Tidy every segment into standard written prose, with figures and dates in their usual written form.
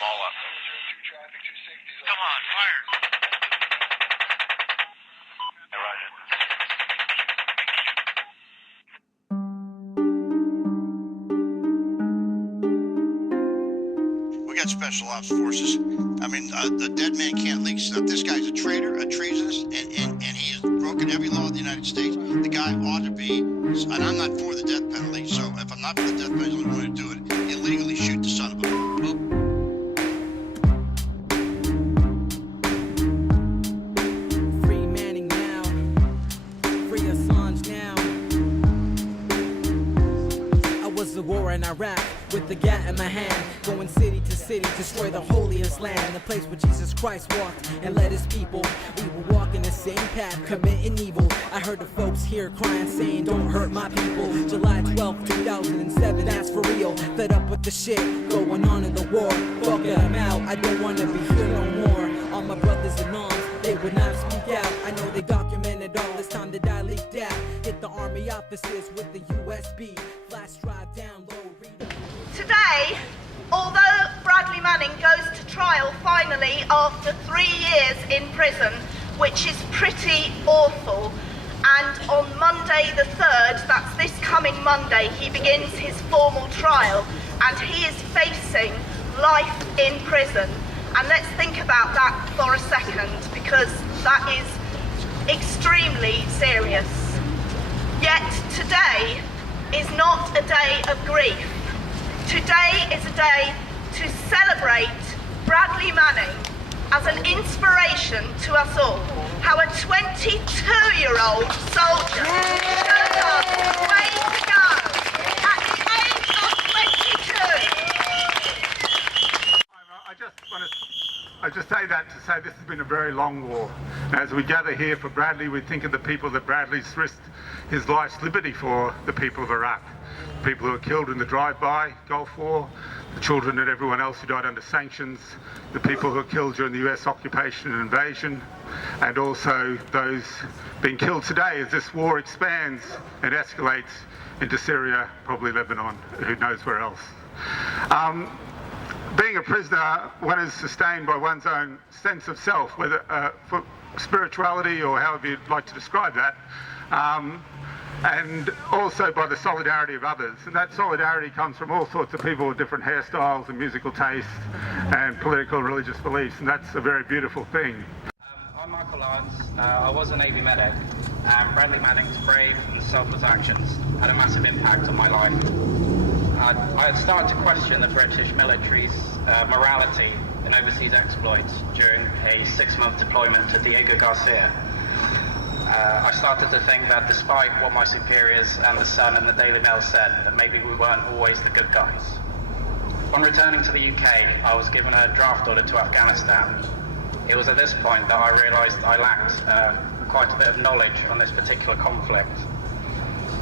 Ball up. Come on, fire. We got special ops forces. I mean, the dead man can't leak stuff. This guy's a traitor, a treasonous, and he has broken every law of the United States. The guy ought to be, and I'm not for the death penalty, so if I'm not for the death penalty, I'm going to do it. Illegally shoot the son of a... Free Manning now. Free Assange now. I was at war in Iraq with the gat in my hand, going city to city, destroy the holiest land, the place where Jesus Christ walked and led his people. We were walking the same path, committing evil. I heard the folks here crying, saying, don't hurt my people. July 12, 2007, that's for real. Fed up with the shit going on in the war. Fuck it, I'm out, I don't wanna be here no more. All my brothers in arms, they would not speak out. I know they documented all this time that I leaked out. Hit the army offices with the USB, flash drive, download, read. Today, although Bradley Manning goes to trial finally after 3 years in prison, which is pretty awful, and on Monday the 3rd, that's this coming Monday, he begins his formal trial, and he is facing life in prison. And let's think about that for a second, because that is extremely serious. Yet today is not a day of grief. Today is a day to celebrate Bradley Manning as an inspiration to us all. How a 22-year-old soldier showed us the way to go at the age of 22. I just say that to say this has been a very long war. As we gather here for Bradley, we think of the people that Bradley's risked his life's liberty for, the people of Iraq. People who were killed in the drive-by Gulf War, the children and everyone else who died under sanctions, the people who were killed during the US occupation and invasion, and also those being killed today as this war expands and escalates into Syria, probably Lebanon, who knows where else. Being a prisoner, one is sustained by one's own sense of self, whether for spirituality or however you'd like to describe that, and also by the solidarity of others. And that solidarity comes from all sorts of people with different hairstyles and musical tastes and political and religious beliefs, and that's a very beautiful thing. I'm Michael Oswald. I was a Navy medic, and Bradley Manning's brave and selfless actions had a massive impact on my life. I had started to question the British military's morality in overseas exploits during a 6-month deployment to Diego Garcia. I started to think that despite what my superiors and the Sun and the Daily Mail said, that maybe we weren't always the good guys. On returning to the UK, I was given a draft order to Afghanistan. It was at this point that I realised I lacked quite a bit of knowledge on this particular conflict.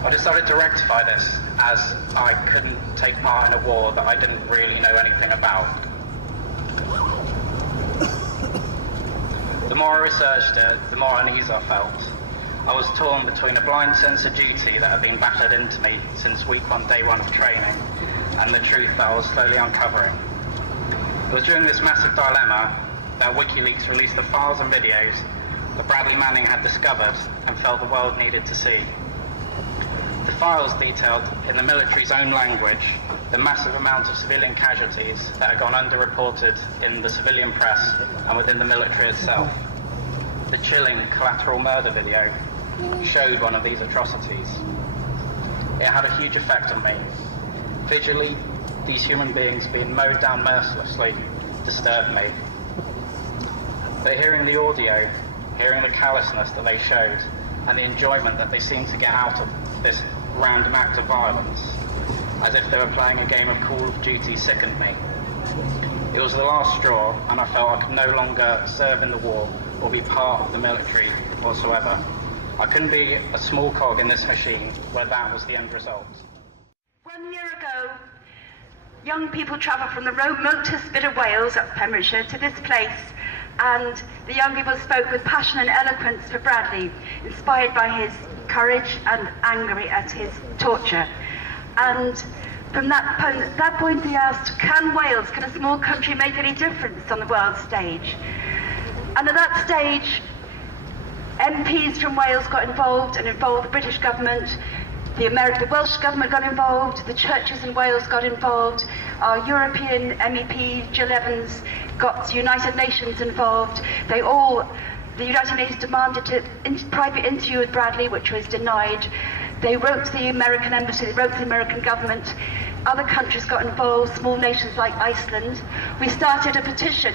I decided to rectify this, as I couldn't take part in a war that I didn't really know anything about. The more I researched it, the more unease I felt. I was torn between a blind sense of duty that had been battered into me since week 1, day 1 of training, and the truth that I was slowly uncovering. It was during this massive dilemma that WikiLeaks released the files and videos that Bradley Manning had discovered and felt the world needed to see. The files detailed, in the military's own language, the massive amount of civilian casualties that had gone underreported in the civilian press and within the military itself. The chilling collateral murder video showed one of these atrocities. It had a huge effect on me. Visually, these human beings being mowed down mercilessly disturbed me. But hearing the audio, hearing the callousness that they showed, and the enjoyment that they seemed to get out of this random act of violence, as if they were playing a game of Call of Duty, sickened me. It was the last straw, and I felt I could no longer serve in the war or be part of the military whatsoever. I couldn't be a small cog in this machine where that was the end result. 1 year ago, young people travelled from the remotest bit of Wales, that's Pembrokeshire, to this place, and the young people spoke with passion and eloquence for Bradley, inspired by his courage and angry at his torture. And From that point he asked, can a small country make any difference on the world stage? And at that stage, MPs from Wales got involved and involved the British government. The Welsh government got involved, the churches in Wales got involved, our European MEP, Jill Evans, got the United Nations involved. The United Nations demanded a private interview with Bradley, which was denied. They wrote to the American embassy, they wrote to the American government. Other countries got involved, small nations like Iceland. We started a petition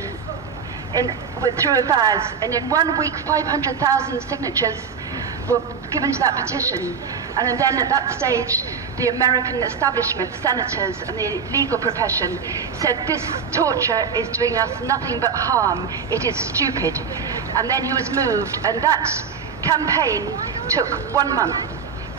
through a Vaz, and in 1 week 500,000 signatures were given to that petition. And then at that stage, the American establishment, senators and the legal profession said this torture is doing us nothing but harm, it is stupid. And then he was moved, and that campaign took 1 month.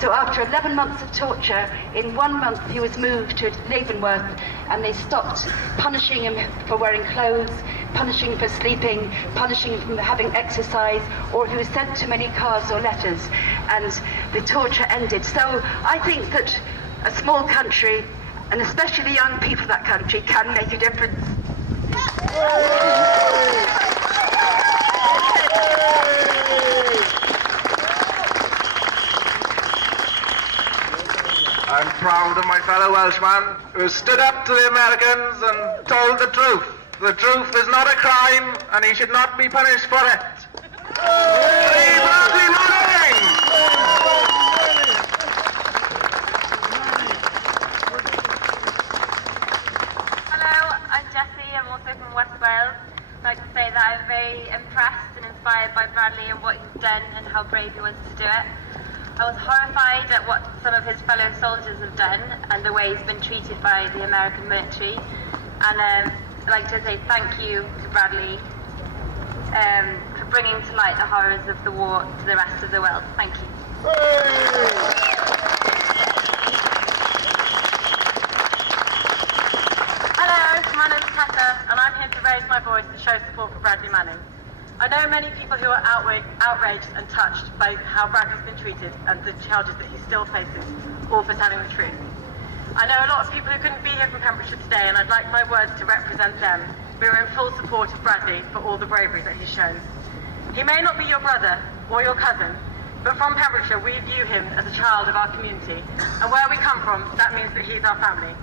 So after 11 months of torture, in 1 month he was moved to Leavenworth, and they stopped punishing him for wearing clothes, punishing him for sleeping, punishing him for having exercise, or if he was sent too many cards or letters, and the torture ended. So I think that a small country, and especially the young people of that country, can make a difference. I'm proud of my fellow Welshman who stood up to the Americans and told the truth. The truth is not a crime, and he should not be punished for it. Free Bradley Manning! Hello, I'm Jessie. I'm also from West Wales. I'd like to say that I'm very impressed and inspired by Bradley and what he's done and how brave he was to do it. I was horrified at what some of his fellow soldiers have done and the way he's been treated by the American military. And I'd like to say thank you to Bradley for bringing to light the horrors of the war to the rest of the world. Thank you. Hello, my name's Tessa, and I'm here to raise my voice to show support for Bradley Manning. I know many people who are outraged and touched by how Bradley's been treated and the charges that he still faces, all for telling the truth. I know a lot of people who couldn't be here from Pembrokeshire today, and I'd like my words to represent them. We are in full support of Bradley for all the bravery that he's shown. He may not be your brother or your cousin, but from Pembrokeshire we view him as a child of our community, and where we come from, that means that he's our family.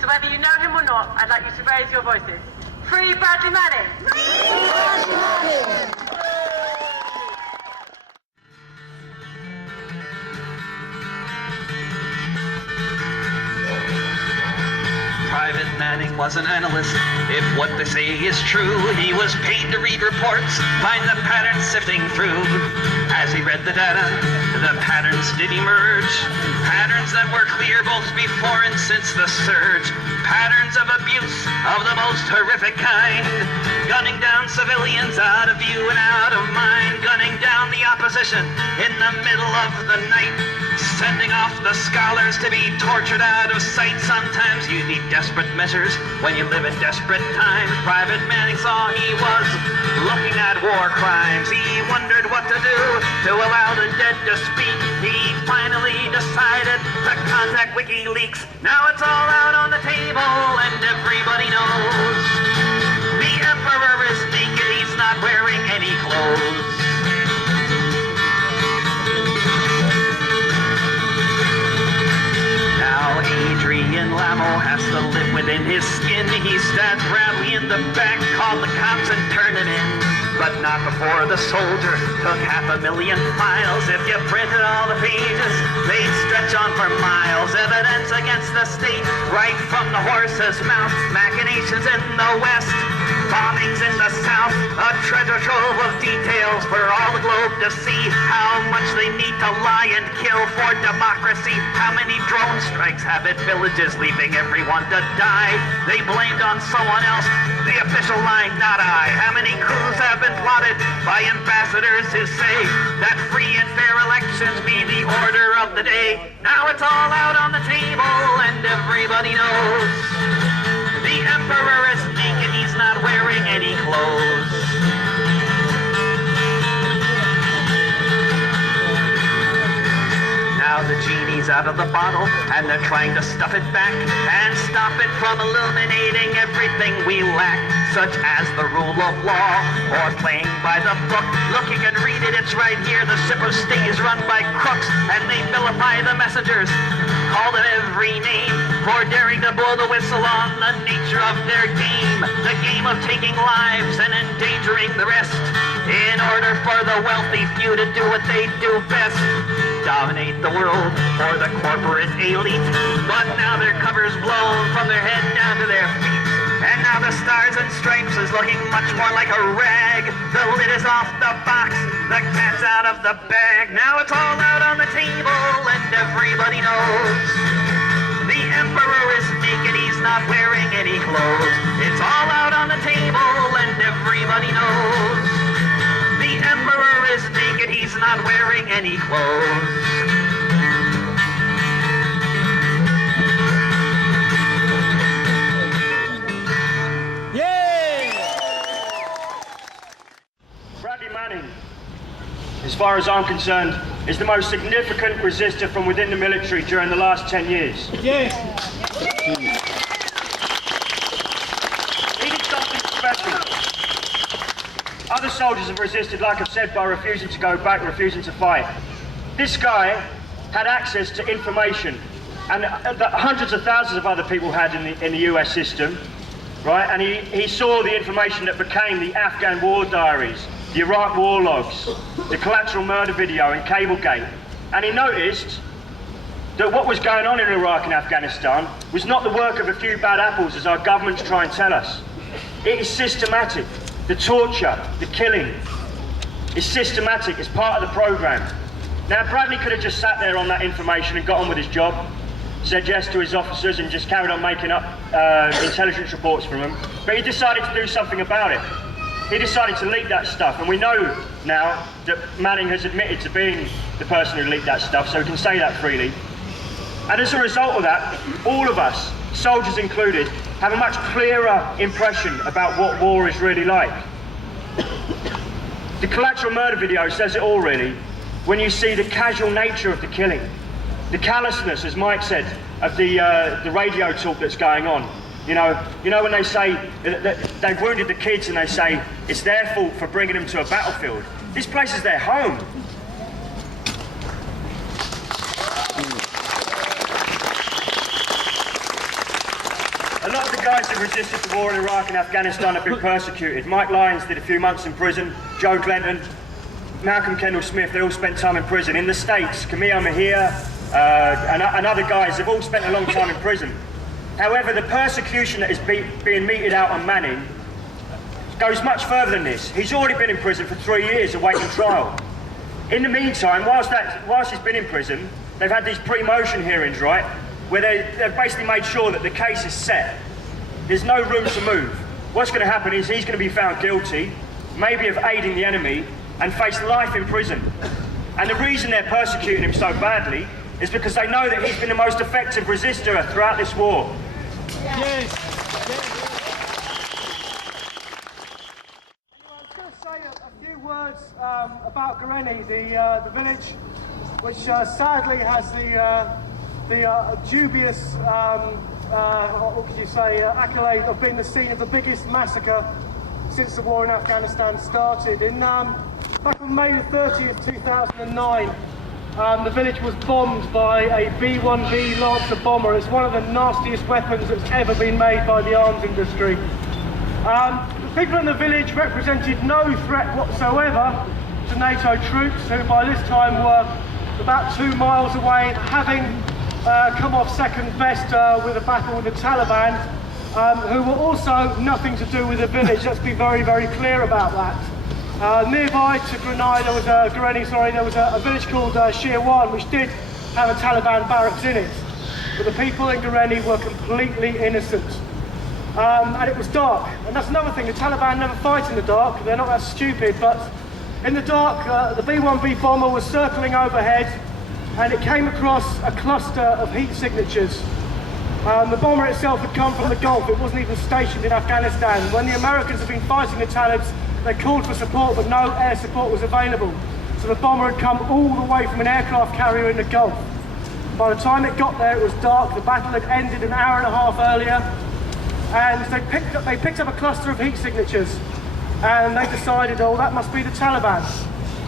So whether you know him or not, I'd like you to raise your voices. Free Bradley Manning! Free Bradley Manning! Private Manning was an analyst. If what they say is true, he was paid to read reports, find the patterns sifting through. As he read the data, the patterns did emerge. Patterns that were clear both before and since the surge. Patterns of abuse of the most horrific kind. Gunning down civilians out of view and out of mind. Gunning down the opposition in the middle of the night. Sending off the scholars to be tortured out of sight. Sometimes you need desperate measures when you live in desperate times. Private Manning saw he was looking at war crimes. He wondered what to do to allow the dead to speak. He finally decided to contact WikiLeaks. Now it's all out on the table and everybody knows. The Emperor is naked, he's not wearing any clothes. Now Adrian Lamo has to live within his skin. He stabbed Bradley in the back, called the cops and turned him in. But not before the soldier took 500,000 files. If you printed all the pages, they'd stretch on for miles. Evidence against the state, right from the horse's mouth. Machinations in the west, bombings in the south. A treasure trove of details for all the globe to see. How much they need to lie and kill for democracy. How many drone strikes have hit villages, leaving everyone to die. They blamed on someone else, the official line, not I. How many coups have been plotted by ambassadors who say that free and fair elections be the order of the day. Now it's all out on the table and everybody knows. The Emperor is naked, he's not wearing any clothes. Now the genie's out of the bottle, and they're trying to stuff it back and stop it from illuminating everything we lack, such as the rule of law or playing by the book. Look, you can read it, it's right here. The ship of state is run by crooks, and they vilify the messengers, call them every name for daring to blow the whistle on the nature of their game, the game of taking lives and endangering the rest, in order for the wealthy few to do what they do best, dominate the world for the corporate elite. But now their cover's blown from their head down to their feet, and now the stars and stripes is looking much more like a rag. The lid is off the box, the cat's out of the bag. Now it's all out on the table and everybody knows the emperor is naked, he's not wearing any clothes. It's all out on the table and everybody knows the emperor is naked, he's not wearing any clothes. Bradley Manning, as far as I'm concerned, is the most significant resistor from within the military during the last 10 years. Yes. He did something special. Other soldiers have resisted, like I've said, by refusing to go back, refusing to fight. This guy had access to information, and that hundreds of thousands of other people had in the US system, right? And he saw the information that became the Afghan war diaries, the Iraq war logs, the collateral murder video in Cablegate. And he noticed that what was going on in Iraq and Afghanistan was not the work of a few bad apples, as our governments try and tell us. It is systematic. The torture, the killing is systematic, it's part of the program. Now, Bradley could have just sat there on that information and got on with his job, said yes to his officers and just carried on making up intelligence reports from them, but he decided to do something about it. He decided to leak that stuff, and we know now that Manning has admitted to being the person who leaked that stuff, so we can say that freely. And as a result of that, all of us, soldiers included, have a much clearer impression about what war is really like. The collateral murder video says it all, really, when you see the casual nature of the killing, the callousness, as Mike said, of the radio talk that's going on. You know when they say that they've wounded the kids and they say it's their fault for bringing them to a battlefield. This place is their home. A lot of the guys who resisted the war in Iraq and Afghanistan have been persecuted. Mike Lyons did a few months in prison, Joe Glenton, Malcolm Kendall Smith, they all spent time in prison. In the States, Camille Mejia and other guys have all spent a long time in prison. However, the persecution that is being meted out on Manning goes much further than this. He's already been in prison for 3 years awaiting trial. In the meantime, whilst he's been in prison, they've had these pre-motion hearings, right, where they've basically made sure that the case is set. There's no room to move. What's going to happen is he's going to be found guilty, maybe of aiding the enemy, and face life in prison. And the reason they're persecuting him so badly is because they know that he's been the most effective resistor throughout this war. Yes. I was going to say a few words about Goreni, the village, which sadly has the dubious, what could you say, accolade of being the scene of the biggest massacre since the war in Afghanistan started. Back on May the 30th, 2009, the village was bombed by a B-1B Lancer bomber. It's one of the nastiest weapons that's ever been made by the arms industry. The people in the village represented no threat whatsoever to NATO troops, who by this time were about 2 miles away, having come off second best with a battle with the Taliban, who were also nothing to do with the village. Let's be very, very clear about that. Nearby to Goreni, there was a village called Shirwan, which did have a Taliban barracks in it. But the people in Goreni were completely innocent. And it was dark. And that's another thing, the Taliban never fight in the dark. They're not that stupid, but in the dark, the B-1B bomber was circling overhead, and it came across a cluster of heat signatures. The bomber itself had come from the Gulf. It wasn't even stationed in Afghanistan. When the Americans had been fighting the Talibs, they called for support, but no air support was available. So the bomber had come all the way from an aircraft carrier in the Gulf. By the time it got there, it was dark. The battle had ended an hour and a half earlier, and they picked up a cluster of heat signatures, and they decided, oh, that must be the Taliban.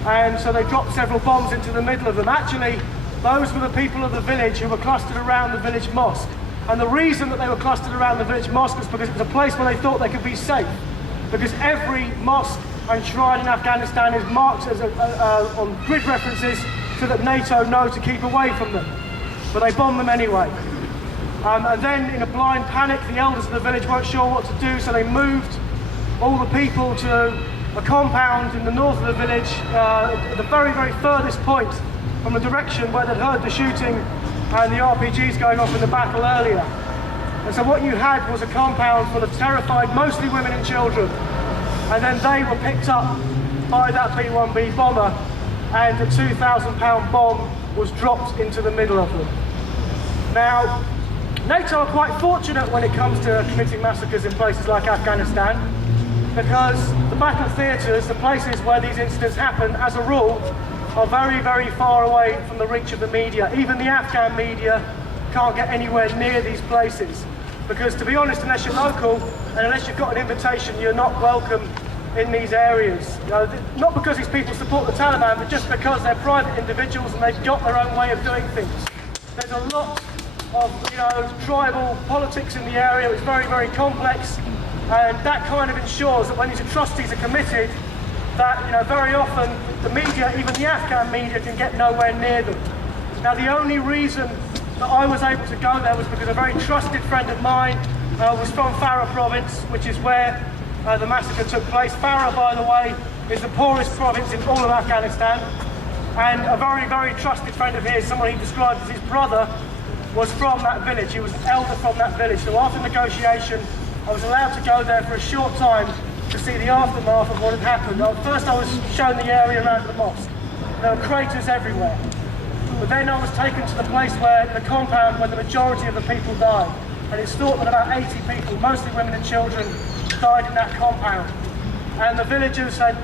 And so they dropped several bombs into the middle of them. Actually, those were the people of the village who were clustered around the village mosque. And the reason that they were clustered around the village mosque was because it was a place where they thought they could be safe. Because every mosque and shrine in Afghanistan is marked as on grid references so that NATO know to keep away from them. But they bombed them anyway. And then in a blind panic, the elders of the village weren't sure what to do, so they moved all the people to a compound in the north of the village, at the very, very furthest point from the direction where they'd heard the shooting and the RPGs going off in the battle earlier. And so what you had was a compound full of terrified, mostly women and children. And then they were picked up by that B-1B bomber, and a 2,000-pound bomb was dropped into the middle of them. Now, NATO are quite fortunate when it comes to committing massacres in places like Afghanistan, because the battle theatres, the places where these incidents happen, as a rule, are very, very far away from the reach of the media. Even the Afghan media can't get anywhere near these places. Because, to be honest, unless you're local and unless you've got an invitation, you're not welcome in these areas. You know, not because these people support the Taliban, but just because they're private individuals and they've got their own way of doing things. There's a lot of, tribal politics in the area. It's very, very complex, and that kind of ensures that when these atrocities are committed, that, very often the media, even the Afghan media, can get nowhere near them. Now, the only reason that I was able to go there was because a very trusted friend of mine was from Farah province, which is where the massacre took place. Farah, by the way, is the poorest province in all of Afghanistan, and a very, very trusted friend of his, someone he described as his brother, was from that village. He was an elder from that village. So after negotiation, I was allowed to go there for a short time to see the aftermath of what had happened. First I was shown the area around the mosque. There were craters everywhere. But then I was taken to the place where, the compound where the majority of the people died. And it's thought that about 80 people, mostly women and children, died in that compound. And the villagers had,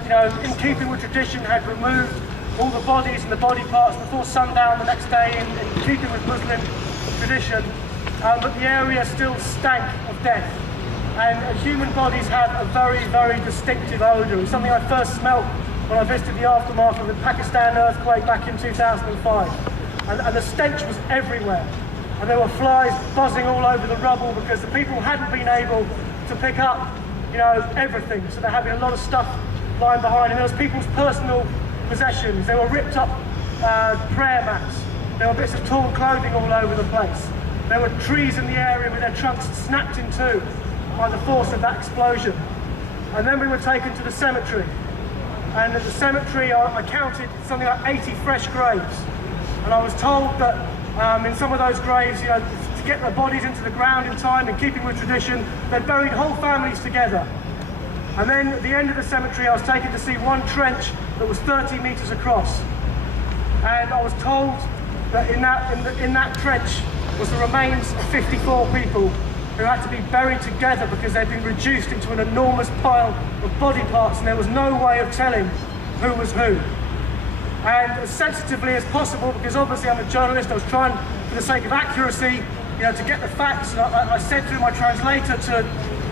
in keeping with tradition, had removed all the bodies and the body parts before sundown the next day, in keeping with Muslim tradition. But the area still stank of death. And human bodies have a very, very distinctive odour. It was something I first smelt when I visited the aftermath of the Pakistan earthquake back in 2005. And the stench was everywhere. And there were flies buzzing all over the rubble because the people hadn't been able to pick up, everything. So they're having a lot of stuff lying behind. And there was people's personal possessions. There were ripped up prayer mats. There were bits of torn clothing all over the place. There were trees in the area with their trunks snapped in two by the force of that explosion. And then we were taken to the cemetery. And at the cemetery, I counted something like 80 fresh graves. And I was told that in some of those graves, to get their bodies into the ground in time, in keeping with tradition, they'd buried whole families together. And then at the end of the cemetery, I was taken to see one trench that was 30 metres across. And I was told that in that trench was the remains of 54 people who had to be buried together because they'd been reduced into an enormous pile of body parts, and there was no way of telling who was who. And as sensitively as possible, because obviously I'm a journalist, I was trying, for the sake of accuracy, to get the facts. And I said through my translator to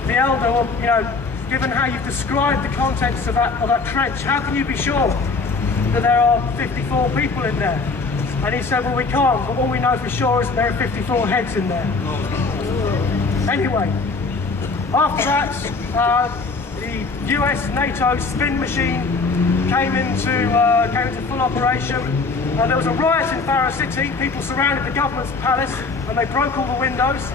the elder, well, given how you've described the contents of that trench, how can you be sure that there are 54 people in there? And he said, well, we can't, but what we know for sure is that there are 54 heads in there. Anyway, after that, the US NATO spin machine came into full operation. There was a riot in Farah City. People surrounded the government's palace and they broke all the windows.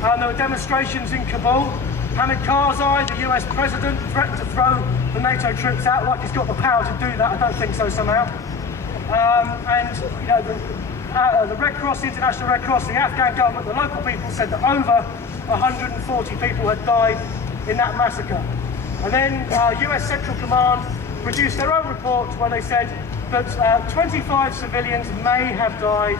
There were demonstrations in Kabul. Hamid Karzai, the US president, threatened to throw the NATO troops out, like he's got the power to do that. I don't think so somehow. The Red Cross, the International Red Cross, the Afghan government, the local people said that over 140 people had died in that massacre. And then US Central Command produced their own report where they said that 25 civilians may have died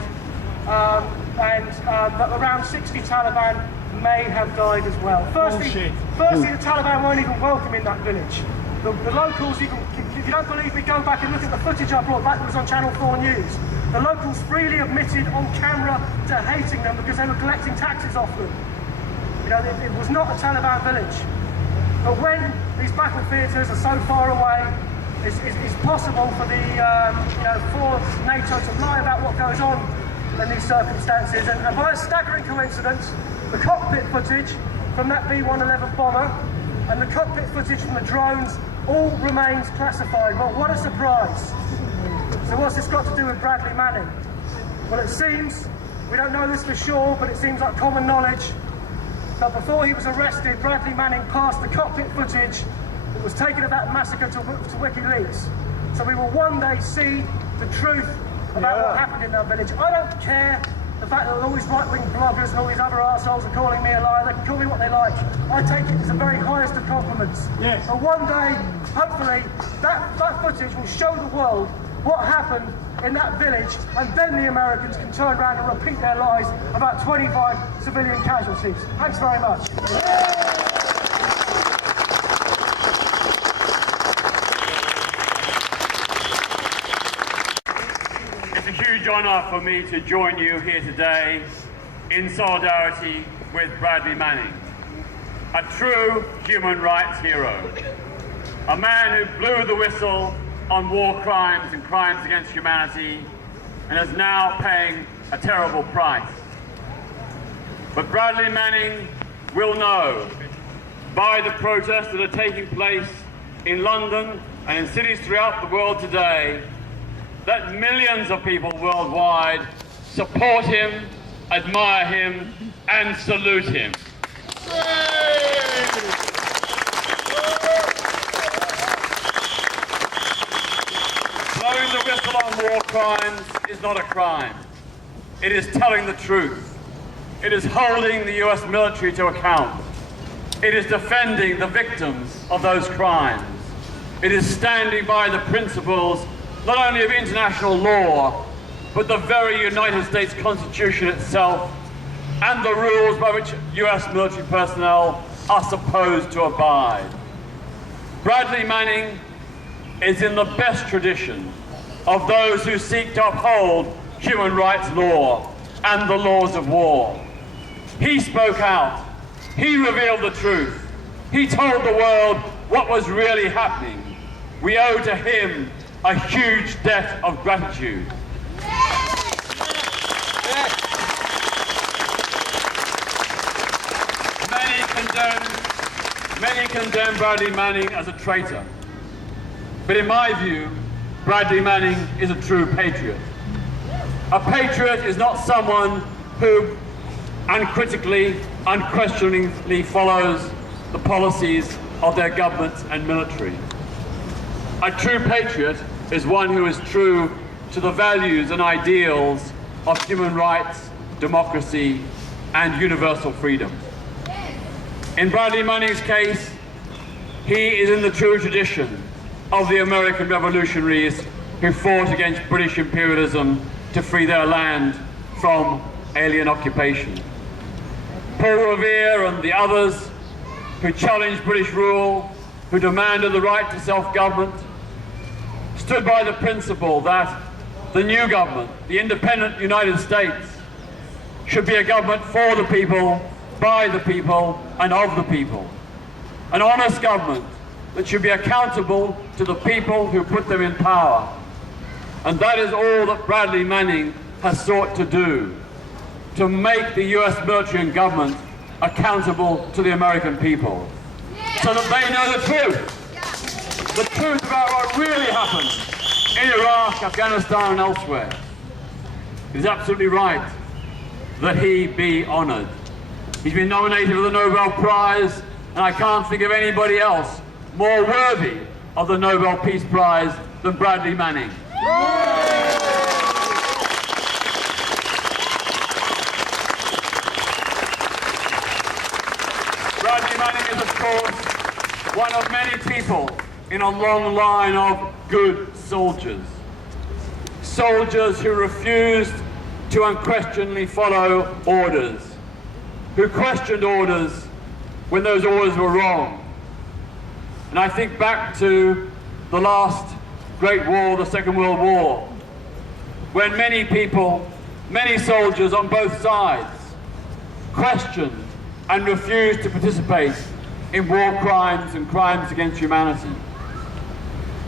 and that around 60 Taliban may have died as well. Firstly, the Taliban weren't even welcome in that village. The locals, if you don't believe me, go back and look at the footage I brought back that was on Channel 4 News. The locals freely admitted on camera to hating them because they were collecting taxes off them. You know, it was not a Taliban village. But when these battle theatres are so far away, it's possible for the for NATO to lie about what goes on in these circumstances. And by a staggering coincidence, the cockpit footage from that B-111 bomber and the cockpit footage from the drones all remains classified. Well, what a surprise. So what's this got to do with Bradley Manning? Well, it seems, we don't know this for sure, but it seems like common knowledge that before he was arrested, Bradley Manning passed the cockpit footage that was taken of that massacre to WikiLeaks. So we will one day see the truth about what happened in that village. I don't care the fact that all these right-wing bloggers and all these other arseholes are calling me a liar. They can call me what they like. I take it as the very highest of compliments. Yes. And one day, hopefully, that footage will show the world what happened in that village, and then the Americans can turn around and repeat their lies about 25 civilian casualties. Thanks very much. It's a huge honour for me to join you here today in solidarity with Bradley Manning, a true human rights hero, a man who blew the whistle on war crimes and crimes against humanity and is now paying a terrible price. But Bradley Manning will know by the protests that are taking place in London and in cities throughout the world today that millions of people worldwide support him, admire him, and salute him. Blowing the whistle on war crimes is not a crime. It is telling the truth. It is holding the US military to account. It is defending the victims of those crimes. It is standing by the principles not only of international law, but the very United States Constitution itself and the rules by which US military personnel are supposed to abide. Bradley Manning is in the best tradition of those who seek to uphold human rights law and the laws of war. He spoke out. He revealed the truth. He told the world what was really happening. We owe to him a huge debt of gratitude. Many condemn Bradley Manning as a traitor. But in my view, Bradley Manning is a true patriot. A patriot is not someone who uncritically, unquestioningly follows the policies of their government and military. A true patriot is one who is true to the values and ideals of human rights, democracy, and universal freedom. In Bradley Manning's case, he is in the true tradition of the American revolutionaries who fought against British imperialism to free their land from alien occupation. Paul Revere and the others who challenged British rule, who demanded the right to self-government, stood by the principle that the new government, the independent United States, should be a government for the people, by the people, and of the people. An honest government that should be accountable to the people who put them in power. And that is all that Bradley Manning has sought to do, to make the US military and government accountable to the American people, so that they know the truth about what really happened in Iraq, Afghanistan, and elsewhere. It is absolutely right that he be honored. He's been nominated for the Nobel Prize, and I can't think of anybody else more worthy of the Nobel Peace Prize than Bradley Manning. Bradley Manning is, of course, one of many people in a long line of good soldiers. Soldiers who refused to unquestioningly follow orders, who questioned orders when those orders were wrong, And I think back to the last Great War, the Second World War, when many people, many soldiers on both sides questioned and refused to participate in war crimes and crimes against humanity.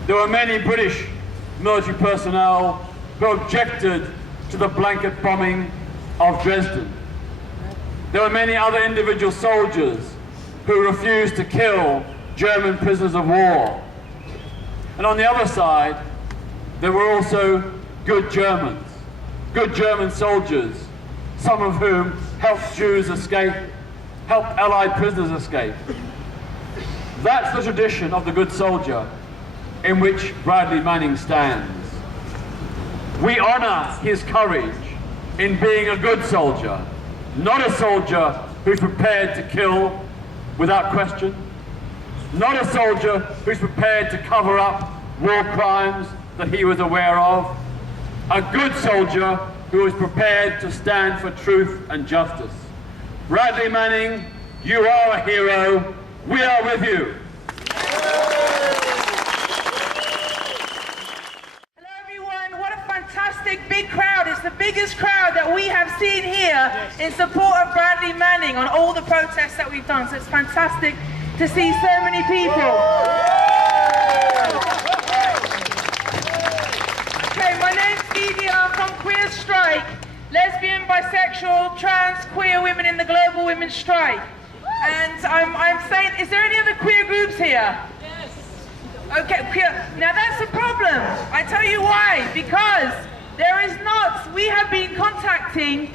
There were many British military personnel who objected to the blanket bombing of Dresden. There were many other individual soldiers who refused to kill German prisoners of war. And on the other side, there were also good Germans, good German soldiers, some of whom helped Jews escape, helped Allied prisoners escape. That's the tradition of the good soldier in which Bradley Manning stands. We honor his courage in being a good soldier, not a soldier who's prepared to kill without question, not a soldier who's prepared to cover up war crimes that he was aware of, a good soldier who is prepared to stand for truth and justice. Bradley Manning, you are a hero. We are with you. Hello everyone, what a fantastic big crowd. It's the biggest crowd that we have seen here in support of Bradley Manning on all the protests that we've done. So it's fantastic to see so many people. Okay, my name's Evie and I'm from Queer Strike, lesbian, bisexual, trans, queer women in the global women's strike. And I'm saying, is there any other queer groups here? Yes. Okay, queer. Now that's a problem. I tell you why. Because there is not. We have been contacting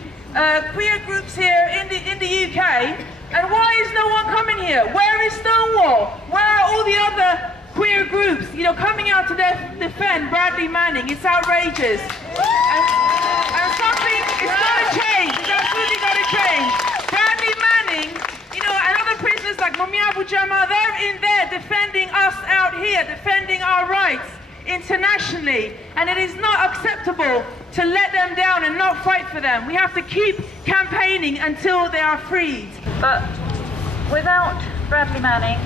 queer groups here in the UK, and why is no one coming here? Where is Stonewall? Where are all the other queer groups, coming out to defend Bradley Manning? It's outrageous. And something, it's got to change. It's absolutely got to change. Bradley Manning, and other prisoners like Mummy Abu Jamal, they're in there defending us out here, defending our rights internationally. And it is not acceptable to let them down and not fight for them. We have to keep campaigning until they are freed. But without Bradley Manning,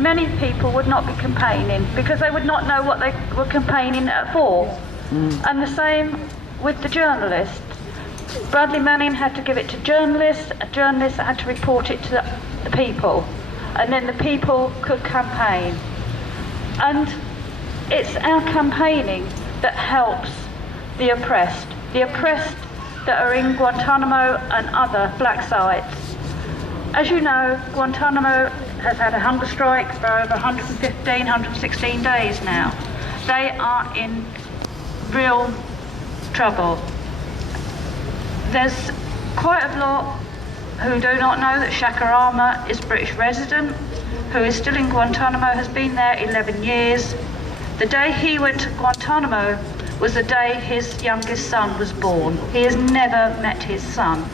many people would not be campaigning because they would not know what they were campaigning for. And the same with the journalists. Bradley Manning had to give it to journalists, and journalists had to report it to the people, and then the people could campaign. And it's our campaigning that helps the oppressed that are in Guantanamo and other black sites. As you know, Guantanamo has had a hunger strike for over 116 days now. They are in real trouble. There's quite a lot who do not know that Shakarama is a British resident, who is still in Guantanamo, has been there 11 years. The day he went to Guantanamo was the day his youngest son was born. He has never met his son.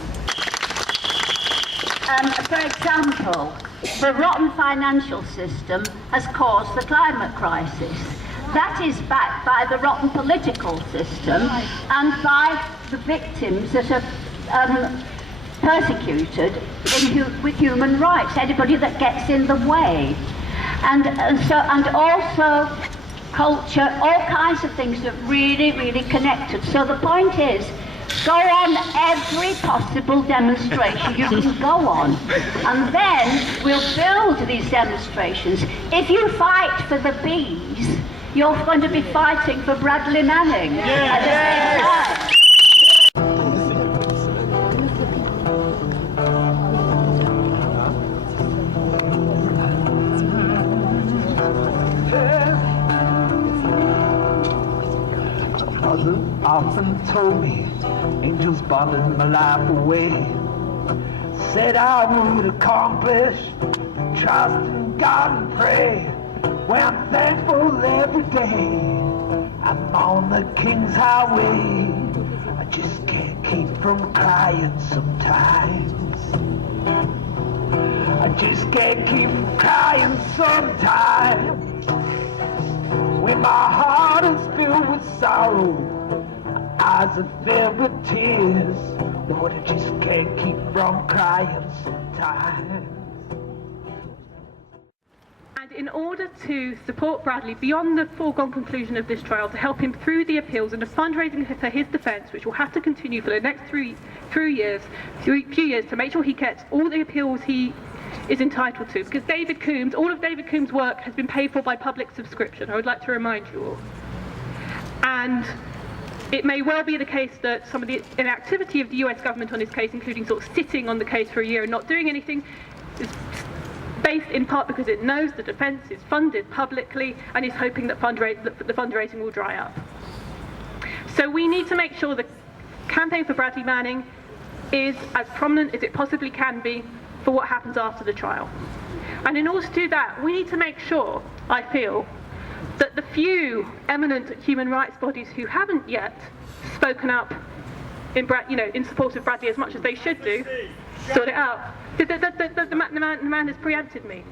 For example, the rotten financial system has caused the climate crisis. That is backed by the rotten political system and by the victims that are persecuted with human rights, anybody that gets in the way. And also culture, all kinds of things that really, really connected. So the point is, go on every possible demonstration you can go on, and then we'll build these demonstrations. If you fight for the bees, you're going to be fighting for Bradley Manning at the same time. Often told me angels bonded my life away, said I would accomplish, trust in God and pray. Well, I'm thankful every day I'm on the King's Highway. I just can't keep from crying sometimes. I just can't keep from crying sometimes. When my heart is filled with sorrow, eyes are filled with tears. Lord, I just can't keep from crying sometimes. in order to support Bradley beyond the foregone conclusion of this trial, to help him through the appeals and the fundraising for his defence, which will have to continue for the next few years, to make sure he gets all the appeals he is entitled to, because David Coombs, all of David Coombs' work has been paid for by public subscription. I would like to remind you all. And it may well be the case that some of the inactivity of the US government on this case, including sort of sitting on the case for a year and not doing anything, is based in part because it knows the defence is funded publicly and is hoping that the fundraising will dry up. So we need to make sure the campaign for Bradley Manning is as prominent as it possibly can be for what happens after the trial. And in order to do that, we need to make sure, I feel, that the few eminent human rights bodies who haven't yet spoken up in support of Bradley as much as they should do, sort it out. The man has preempted me.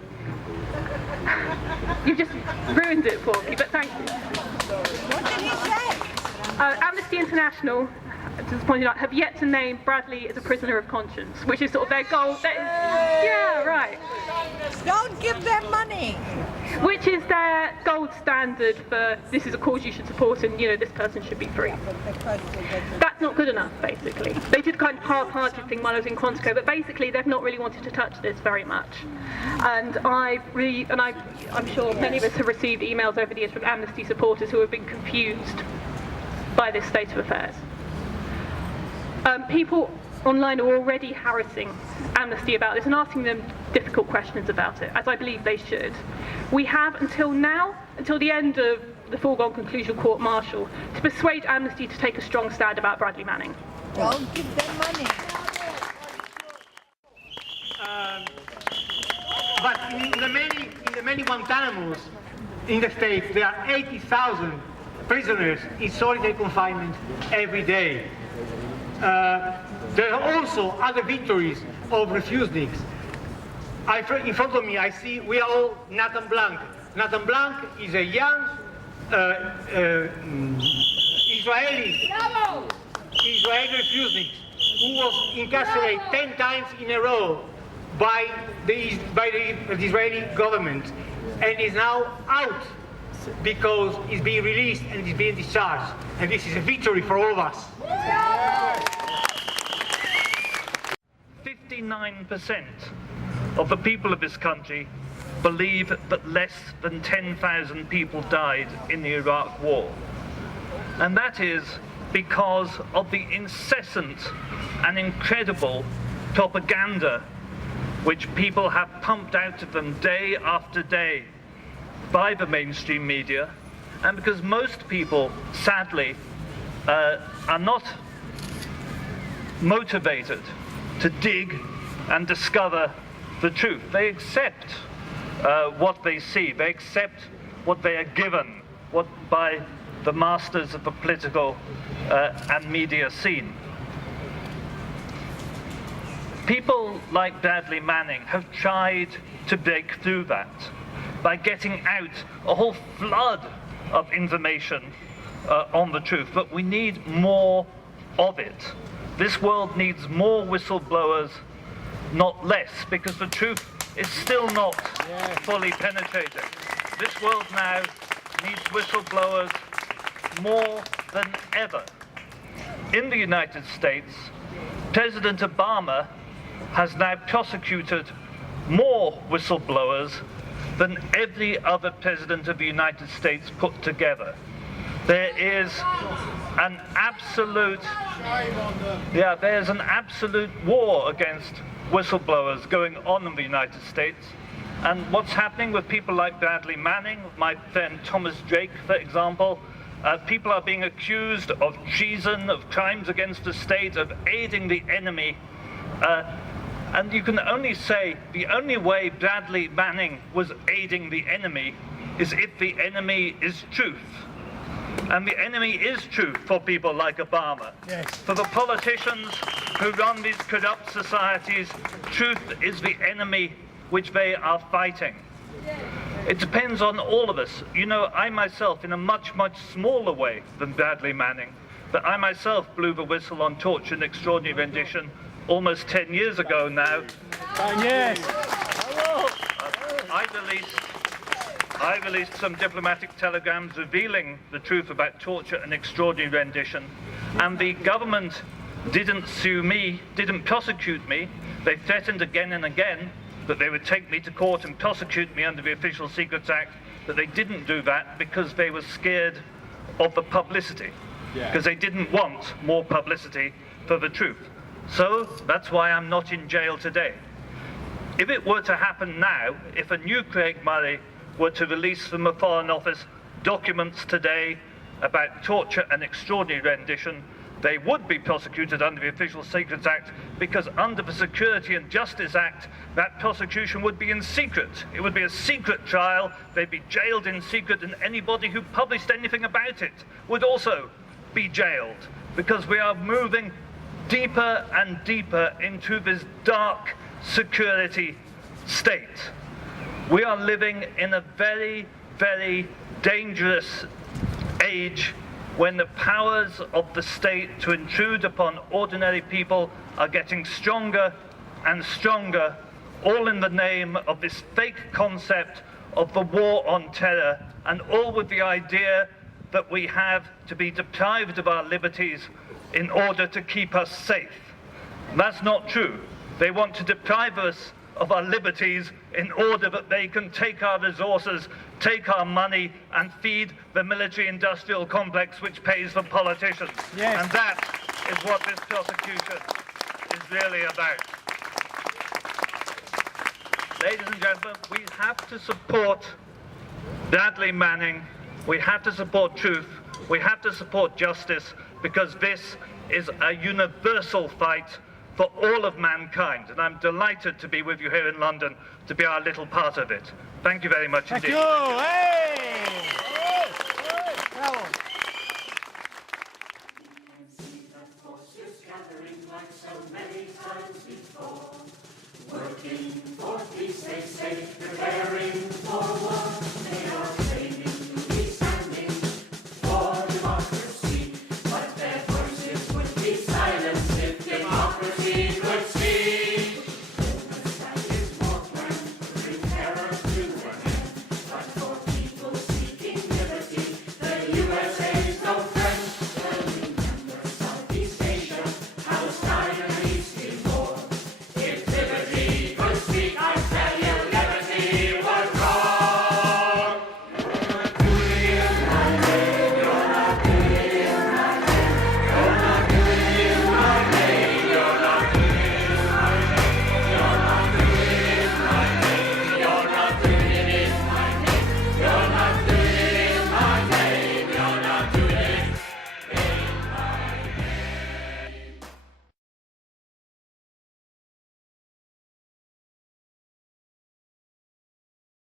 You've just ruined it for me, but thank you. What did he say? Amnesty International, just pointed out, have yet to name Bradley as a prisoner of conscience, which is sort of their goal. Yeah, right. Don't give them money. Which is their gold standard for this is a cause you should support and this person should be free. That's not good enough, basically. They did kind of half-hearted thing while I was in Quantico, but basically they've not really wanted to touch this very much. And I'm sure many of us have received emails over the years from Amnesty supporters who have been confused by this state of affairs. People online are already harassing Amnesty about this and asking them difficult questions about it, as I believe they should. We have until now, until the end of the foregone conclusion court-martial, to persuade Amnesty to take a strong stand about Bradley Manning. Don't give them money. But in the many Guantanamos in the States, there are 80,000 prisoners in solitary confinement every day. There are also other victories of refuseniks. In front of me, I see we are all Nathan Blanc. Nathan Blanc is a young Israeli refusenik who was incarcerated 10 times in a row by the Israeli government and is now out because he's being released and he's being discharged. And this is a victory for all of us. 59% of the people of this country believe that less than 10,000 people died in the Iraq War. And that is because of the incessant and incredible propaganda which people have pumped out of them day after day by the mainstream media, and because most people, sadly, are not motivated to dig and discover the truth. They accept what they see. They accept what they are given, by the masters of the political and media scene. People like Bradley Manning have tried to break through that by getting out a whole flood of information on the truth, but we need more of it. This world needs more whistleblowers, not less, because the truth is still not fully penetrated. This world now needs whistleblowers more than ever. In the United States, President Obama has now prosecuted more whistleblowers than every other president of the United States put together. There is an absolute, there's an absolute war against whistleblowers going on in the United States. And what's happening with people like Bradley Manning, my friend Thomas Drake, for example, people are being accused of treason, of crimes against the state, of aiding the enemy. And you can only say the only way Bradley Manning was aiding the enemy is if the enemy is truth. And the enemy is truth for people like Obama. Yes. For the politicians who run these corrupt societies, truth is the enemy which they are fighting. It depends on all of us. You know, I myself, in a much, much smaller way than Bradley Manning, but I myself blew the whistle on torture and extraordinary rendition almost 10 years ago now. Yes. I released I released some diplomatic telegrams revealing the truth about torture and extraordinary rendition, and the government didn't sue me, didn't prosecute me. They threatened again and again that they would take me to court and prosecute me under the Official Secrets Act, but they didn't do that because they were scared of the publicity, because they didn't want more publicity for the truth. So that's why I'm not in jail today. If it were to happen now, if a new Craig Murray were to release from the Foreign Office documents today about torture and extraordinary rendition, they would be prosecuted under the Official Secrets Act, because under the Security and Justice Act, that prosecution would be in secret. It would be a secret trial. They'd be jailed in secret, and anybody who published anything about it would also be jailed, because we are moving deeper and deeper into this dark security state. We are living in a very, very dangerous age when the powers of the state to intrude upon ordinary people are getting stronger and stronger, all in the name of this fake concept of the war on terror, and all with the idea that we have to be deprived of our liberties in order to keep us safe. That's not true. They want to deprive us of our liberties in order that they can take our resources, take our money, and feed the military-industrial complex which pays for politicians. Yes. And that is what this prosecution is really about. Ladies and gentlemen, we have to support Bradley Manning. We have to support truth. We have to support justice, because this is a universal fight for all of mankind, and I'm delighted to be with you here in London to be our little part of it. Thank you very much indeed. Thank you. Hey!